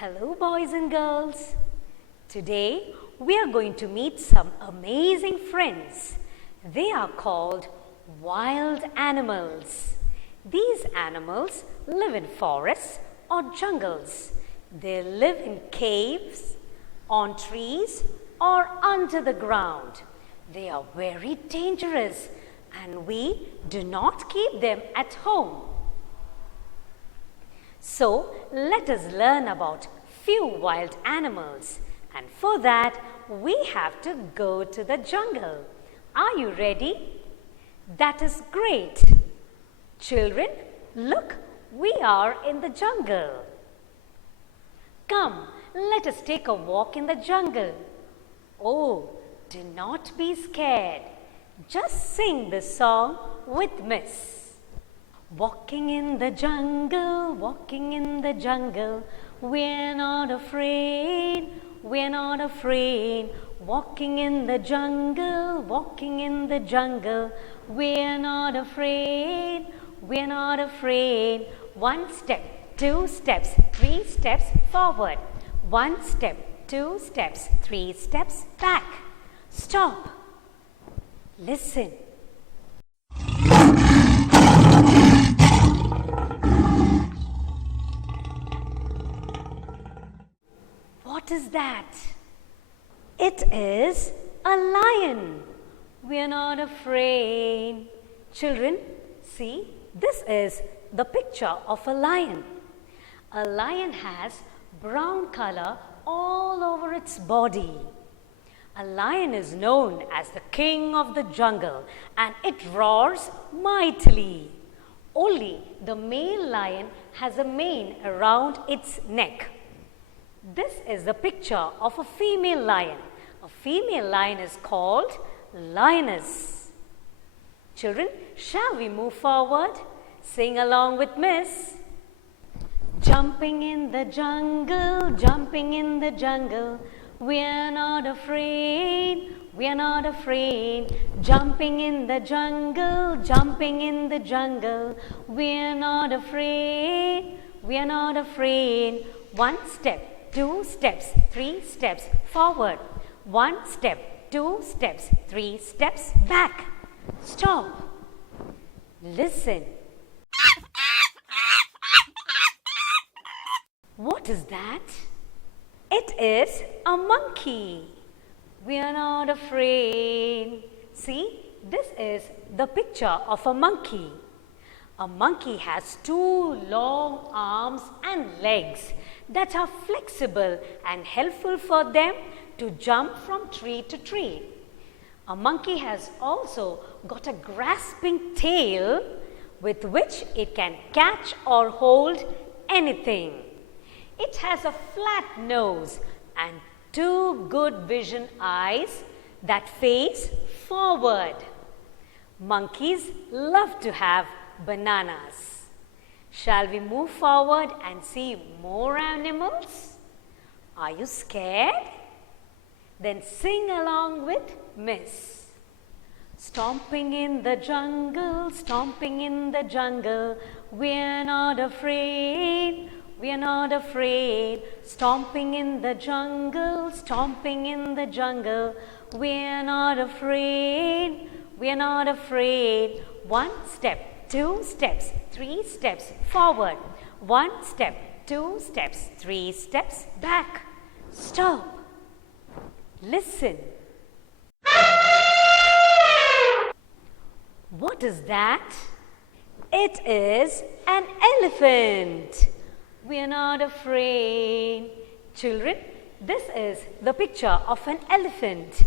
Hello boys and girls. Today we are going to meet some amazing friends. They are called wild animals. These animals live in forests or jungles. They live in caves, on trees or under the ground. They are very dangerous and we do not keep them at home. So, let us learn about few wild animals, and for that we have to go to the jungle. Are you ready? That is great. Children, look, we are in the jungle. Come, let us take a walk in the jungle. Oh, do not be scared. Just sing the song with Miss. Walking in the jungle, walking in the jungle, we're not afraid, we're not afraid. Walking in the jungle, walking in the jungle, we're not afraid, we're not afraid. 1 step, 2 steps, 3 steps forward. 1 step, 2 steps, 3 steps back. Stop. Listen. What is that? It is a lion. We are not afraid. Children, see, this is the picture of a lion. A lion has brown color all over its body. A lion is known as the king of the jungle and it roars mightily. Only the male lion has a mane around its neck. This is the picture of a female lion. A female lion is called lioness. Children, shall we move forward? Sing along with Miss. Jumping in the jungle, jumping in the jungle, we're not afraid, we're not afraid. Jumping in the jungle, jumping in the jungle, we're not afraid, we're not afraid. 1 step, 2 steps, 3 steps forward. 1 step, 2 steps, 3 steps back. Stop. Listen. What is that? It is a monkey. We are not afraid. See, this is the picture of a monkey. A monkey has 2 long arms and legs that are flexible and helpful for them to jump from tree to tree. A monkey has also got a grasping tail with which it can catch or hold anything. It has a flat nose and 2 good vision eyes that face forward. Monkeys love to have bananas. Shall we move forward and see more animals? Are you scared? Then sing along with Miss. Stomping in the jungle, stomping in the jungle, we're not afraid, we're not afraid. Stomping in the jungle, stomping in the jungle, we're not afraid, we're not afraid. 1 step, 2 steps, 3 steps forward. 1 step, 2 steps, 3 steps back. Stop. Listen. What is that? It is an elephant. We are not afraid. Children, this is the picture of an elephant.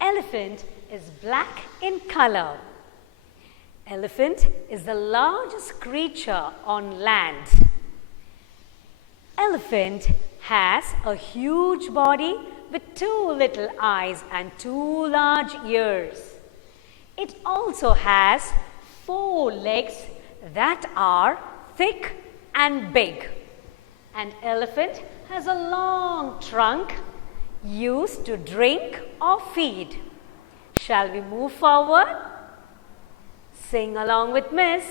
Elephant is black in color. Elephant is the largest creature on land. Elephant has a huge body with 2 little eyes and 2 large ears. It also has 4 legs that are thick and big. An elephant has a long trunk used to drink or feed. Shall we move forward? Sing along with Miss.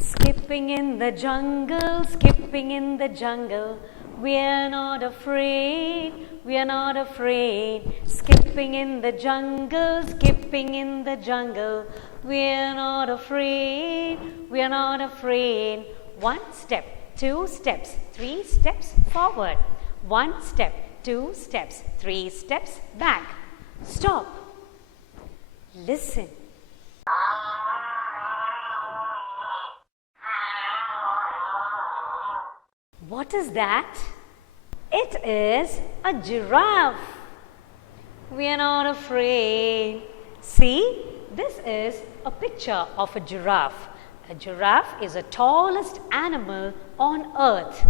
Skipping Skipping in the jungle, skipping in the jungle. We're not afraid, we're not afraid. Skipping in the jungle, skipping in the jungle. We're not afraid, we're not afraid. 1 step, 2 steps, 3 steps forward. 1 step, 2 steps, 3 steps back. Stop. Listen. What is that? It is a giraffe. We are not afraid. See, this is a picture of a giraffe. A giraffe is the tallest animal on earth.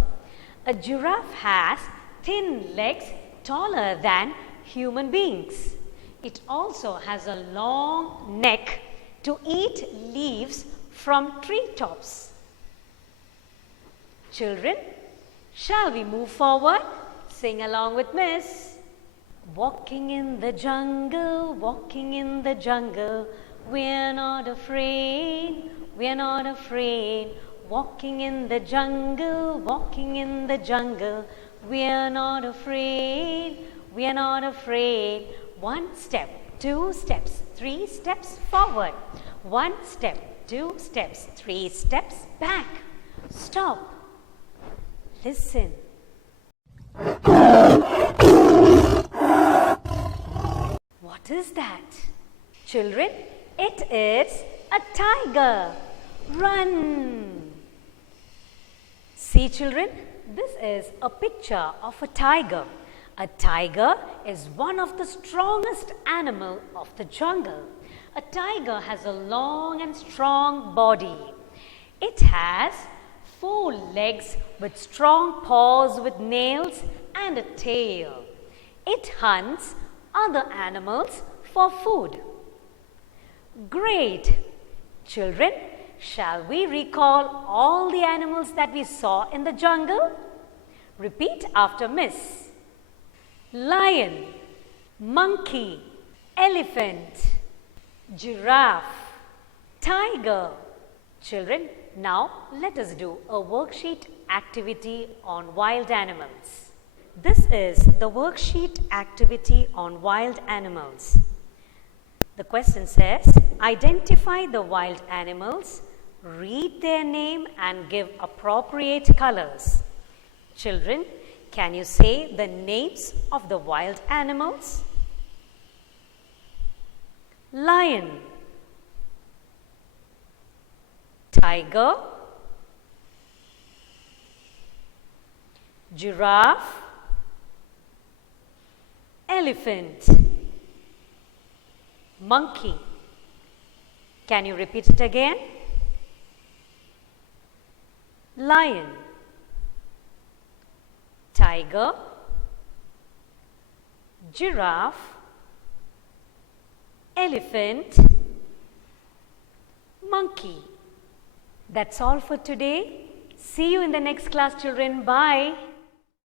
A giraffe has thin legs taller than human beings. It also has a long neck to eat leaves from treetops. Children, shall we move forward? Sing along with Miss. Walking in the jungle, walking in the jungle. We're not afraid, we're not afraid. Walking in the jungle, walking in the jungle. We're not afraid, we're not afraid. 1 step, 2 steps, 3 steps forward. 1 step, 2 steps, 3 steps back. Stop. Listen. What is that? Children, it is a tiger. Run. See, children, this is a picture of a tiger. A tiger is one of the strongest animals of the jungle. A tiger has a long and strong body. It has 4 legs with strong paws with nails and a tail. It hunts other animals for food. Great! Children, shall we recall all the animals that we saw in the jungle? Repeat after Miss. Lion, monkey, elephant, giraffe, tiger. Children, now let us do a worksheet activity on wild animals. This is the worksheet activity on wild animals. The question says, identify the wild animals, read their name and give appropriate colors. Children, can you say the names of the wild animals? Lion, tiger, giraffe, elephant, monkey. Can you repeat it again? Lion, tiger, giraffe, elephant, monkey. That's all for today. See you in the next class, children. Bye.